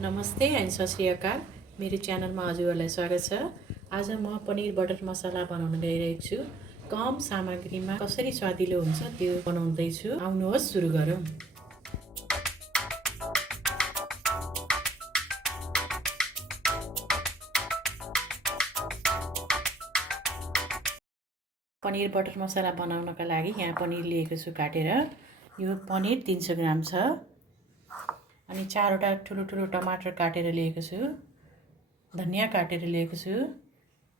नमस्ते एन्ड सत श्री अकाल। मेरो च्यानलमा हजुरहरूलाई स्वागत छ। आज म पनीर बटर मसाला बनाउन गइरहेको छु। कम सामग्रीमा कसरी स्वादिलो हुन्छ त्यो बनाउँदैछु। आउनुहोस् सुरु गरौँ। पनीर बटर मसाला बनाउनका लागि यहाँ पनीर लिएको छु काटेर। यो पनीर 300 ग्राम छ। अनि 4वटा ठुलो टमाटर काटेर लिएको छु। धनियाँ काटेर लिएको छु।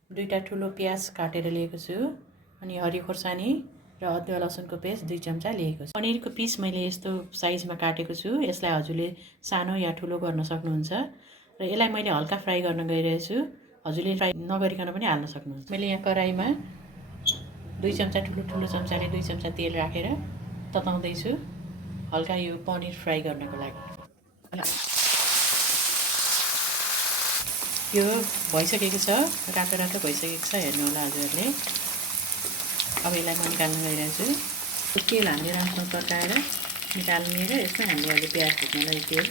2टा ठुलो प्याज काटेर लिएको छु। अनि हरियो खोर्सानी र अदुवा लसुनको पेस्ट 2 चम्चा लिएको छु। पनिरको पिस मैले यस्तो साइजमा काटेको छु। यसलाई हजुरले सानो या ठुलो गर्न सक्नुहुन्छ। र यसलाई मैले हल्का फ्राई गर्न गइरहेको छु। हजुरले फ्राई नगरिकन पनि हाल्न सक्नुहुन्छ। मैले यहाँ कराईमा 2 चम्चा ठुलो चम्चाले 2 चम्चा तेल राखेर तताउँदै छु। हल्का यो पनिर फ्राई गर्नको लागि। यो भइसकेको छ, रातो भइसकेको छ, हेर्नु होला हजुरहरूले। अब यसलाई म निकाल्न गइरहेको छु। तेल हामीले राम्रोसँग तर्काएर निकाल्ने र यसमै हामीले अहिले प्याज भुट्नलाई तेल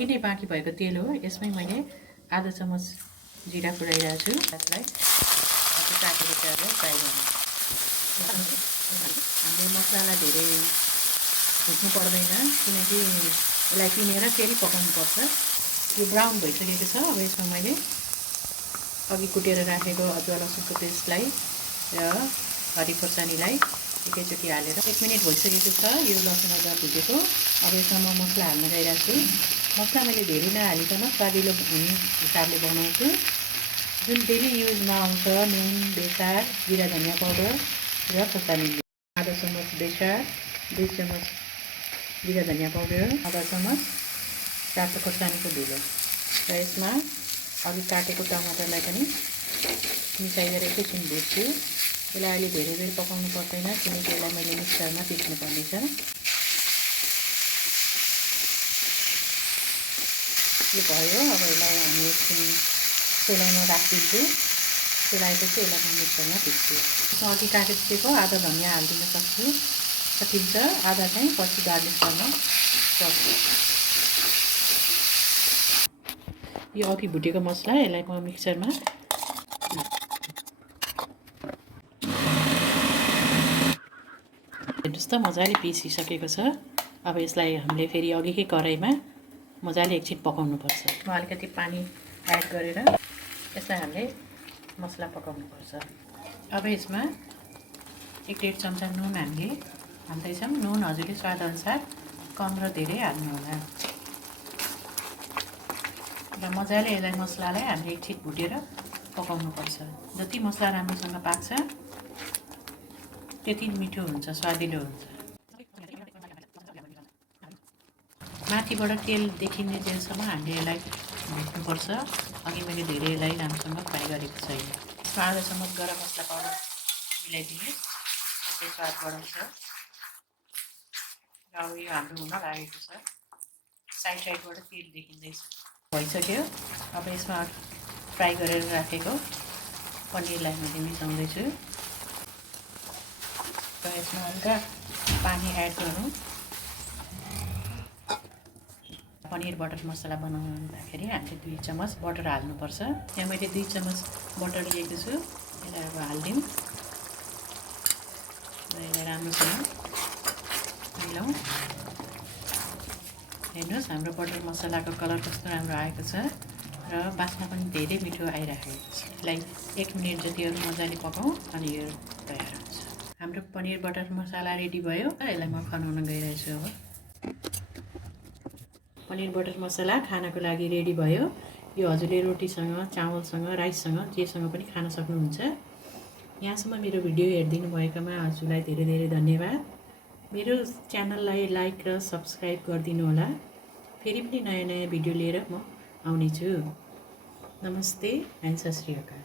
किनै बाँकी भएको तेल हो। यसमै मैले आधा चम्मच जिरा पुऱ्याइरहेको छु। त्यसलाई काटेको प्याजलाई फ्राई गर्नु। हामीले मसलालाई धेरै भुट्नु पर्दैन, किनकि यसलाई पिनेर फेरि पकाउनु पर्छ। यो ब्राउन भइसकेको छ। अब यसमा मैले अघि कुटेर राखेको अदुवा लसुनको पेस्टलाई र हरियो खोर्सानीलाई एकैचोटि हालेर 1 मिनट भइसकेको छ। यो लसुन अदुवा भुटेको। अब यसमा म मसला हाल्न गइरहेको छु। मसला मैले धेरै नहालिकन स्वादिलो हुने हिसाबले बनाउँछु। जुन डेली युजमा आउँछ नुन, बेसार, जिरा धनियाँ पाउडर र खोर्सानी। आधा चम्मच बेसार, 2 चम्मच जिरा धनियाँ पाउडर, आधा चम्मच रातो खोर्सानीको धुलो र यसमा अघि काटेको टमाटरलाई पनि मिसाइएर एकैछिन भुट्छु। यसलाई अहिले धेरै बेर पकाउनु पर्दैन, किनकि यसलाई मैले मिक्सरमा पिस्नु पर्नेछ। यो भयो। अब यसलाई हामी एकछिन सेलाउन राखिदिन्छु। सेलाएपछि यसलाई म मिक्सरमा पिस्छु। यसमा अघि काटेको आधा धनियाँ हालिदिन सकिन्छ, आधा चाहिँ पछि गार्निस गर्न सक्छु। यो अघि भुटेको मसला यसलाई म मिक्सरमा हेर्नुहोस् त मजाले पिसिसकेको छ। अब यसलाई हामीले फेरि अघिकै कराईमा मजाले एकछिन पकाउनुपर्छ। म अलिकति पानी एड गरेर यसलाई हामीले मसला पकाउनुपर्छ। अब यसमा 1.5 चम्चा नुन हामीले हाल्दैछौँ। नुन हजुरले स्वादअनुसार कम र धेरै हाल्नु होला। र मजाले यसलाई मसलालाई हामीले एकछिन भुटेर पकाउनुपर्छ। जति मसला राम्रोसँग पाक्छ त्यति मिठो हुन्छ, स्वादिलो हुन्छ। माथिबाट तेल देखिने जेलसम्म हामीले यसलाई भुट्नुपर्छ। अघि मैले धेरै यसलाई राम्रोसँग फ्राई गरेको छैन। यसमा आधा चम्मच गरम मसला पाउडर मिलाइदिनुहोस्, त्यसले स्वाद बढाउँछ। र अब यो हाम्रो हुन लागेको छ। साइडबाट तेल देखिँदैछ। भइसक्यो। अब यसमा फ्राई गरेर राखेको पनिरलाई मैले मिसाउँदैछु र यसमा हल्का पानी एड गरौँ। पनीर बटर मसाला बनाउँदाखेरि हामीले 2 चम्मच बटर हाल्नुपर्छ। यहाँ मैले 2 चम्मच बटर लिएको छु। यसलाई अब हालिदिउँ र यसलाई राम्रोसँग मिलाउँ। हेर्नुहोस् हाम्रो बटर मसालाको कलर कस्तो राम्रो आएको छ र बास्ना पनि धेरै मिठो आइरहेको छ। यसलाई 1 मिनट जति अरू मजाले पकाउँ अनि यो तयार हुन्छ। हाम्रो पनीर बटर मसाला रेडी भयो। यसलाई म खनाउन गइरहेको छु। अब पनीर बटर मसाला खानको लागि रेडी भयो। यो हजुरले रोटीसँग, चामलसँग, राइससँग जेसँग पनि खान सक्नुहुन्छ। यहाँसम्म मेरो भिडियो हेरिदिनु भएकोमा हजुरलाई धेरै धन्यवाद। मेरो च्यानललाई लाइक र सब्स्क्राइब गरिदिनु होला। फेरि पनि नयाँ भिडियो लिएर म आउनेछु। नमस्ते एन्ड सत श्री अकाल।